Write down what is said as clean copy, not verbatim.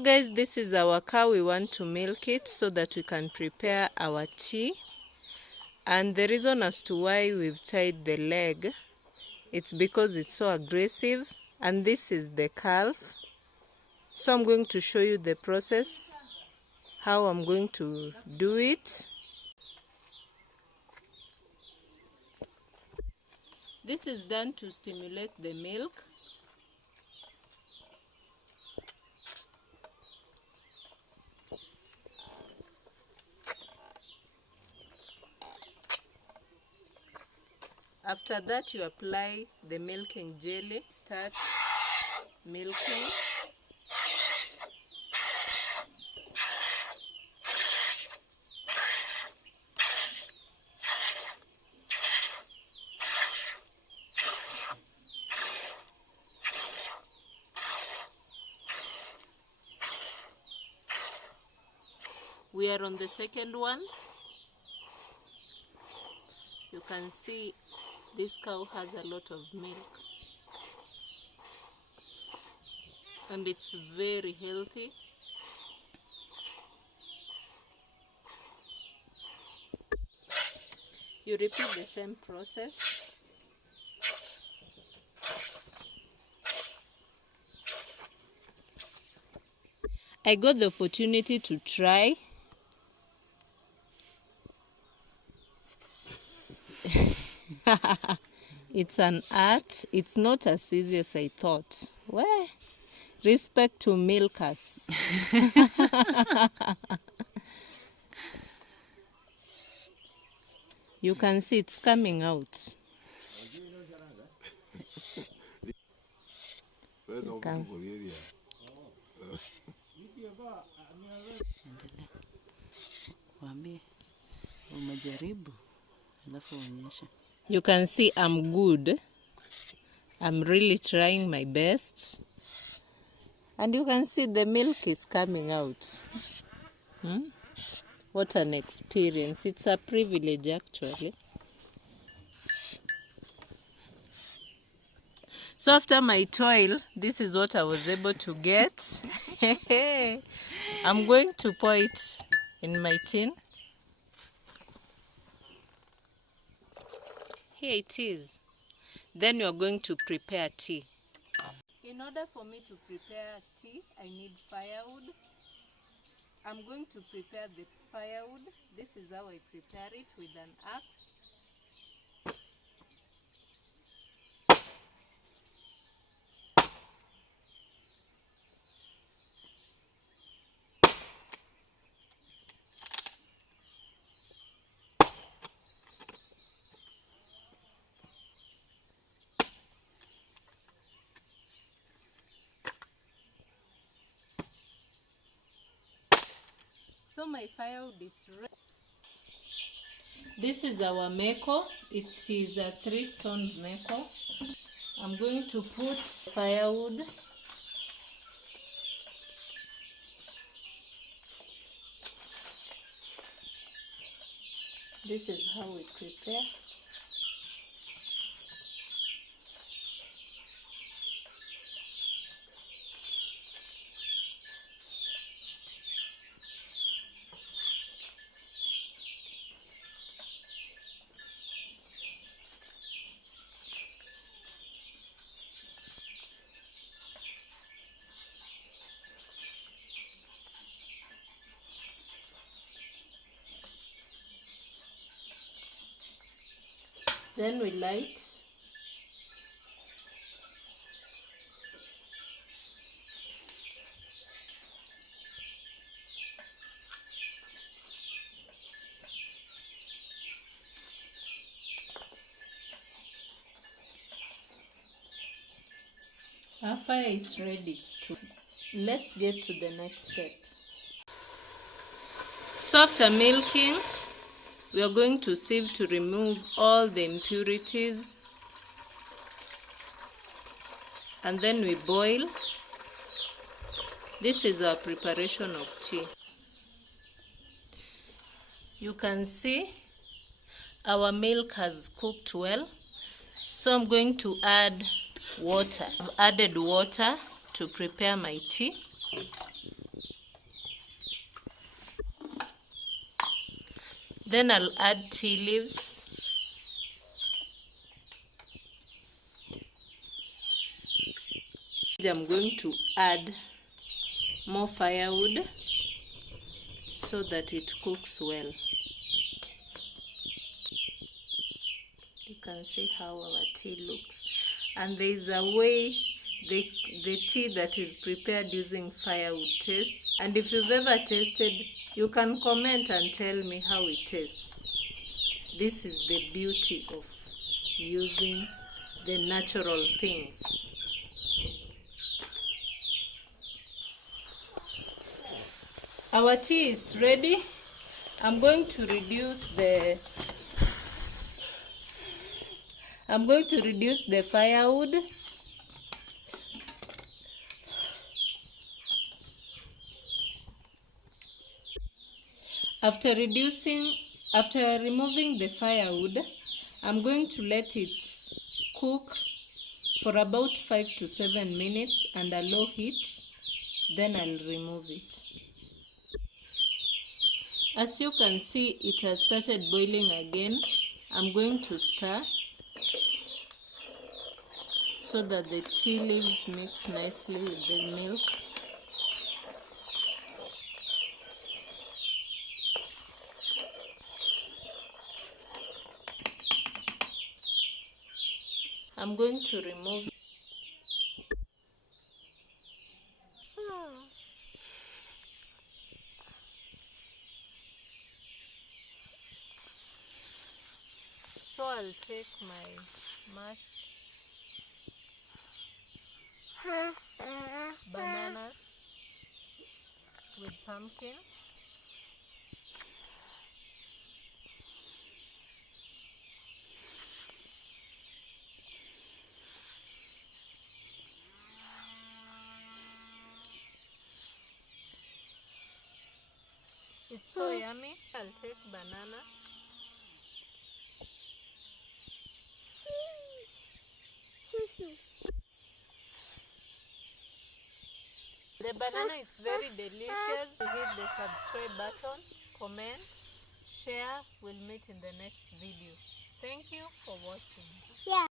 So guys, this is our cow. We want to milk it so that we can prepare our tea. And the reason as to why we've tied the leg, it's because it's so aggressive. And this is the calf. So I'm going to show you the process, how I'm going to do it. This is done to stimulate the milk. After that, you apply the milking jelly. Start milking. We are on the second one. You can see this cow has a lot of milk. And it's very healthy. You repeat the same process. I got the opportunity to try. It's an art. It's not as easy as I thought. Well, respect to milkers. You can see it's coming out. You can see I'm good. I'm really trying my best. And you can see the milk is coming out. What an experience. It's a privilege actually. So after my toil, this is what I was able to get. I'm going to pour it in my tin. Here it is. Then we are going to prepare tea. In order for me to prepare tea, I need firewood. I'm going to prepare the firewood. This is how I prepare it, with an axe. So my firewood is ready. This is our meko. It is a 3-stone meko. I'm going to put firewood. This is how we prepare. Then we light. Our fire is ready. Let's get to the next step. So after milking, we are going to sieve to remove all the impurities. And then we boil. This is our preparation of tea. You can see our milk has cooked well. So I'm going to add water. I've added water to prepare my tea. Then I'll add tea leaves. I'm going to add more firewood so that it cooks well. You can see how our tea looks. And there is a way the tea that is prepared using firewood tastes. And if you've ever tasted, you can comment and tell me how it tastes. This is the beauty of using the natural things. Our tea is ready. I'm going to reduce the firewood. After removing the firewood, I'm going to let it cook for about 5 to 7 minutes under low heat. Then I'll remove it. As you can see, it has started boiling again. I'm going to stir so that the tea leaves mix nicely with the milk. I'm going to remove. So I'll take my mashed bananas with pumpkin. It's so yummy. I'll take banana. The banana is very delicious. Hit the subscribe button, comment, share. We'll meet in the next video. Thank you for watching.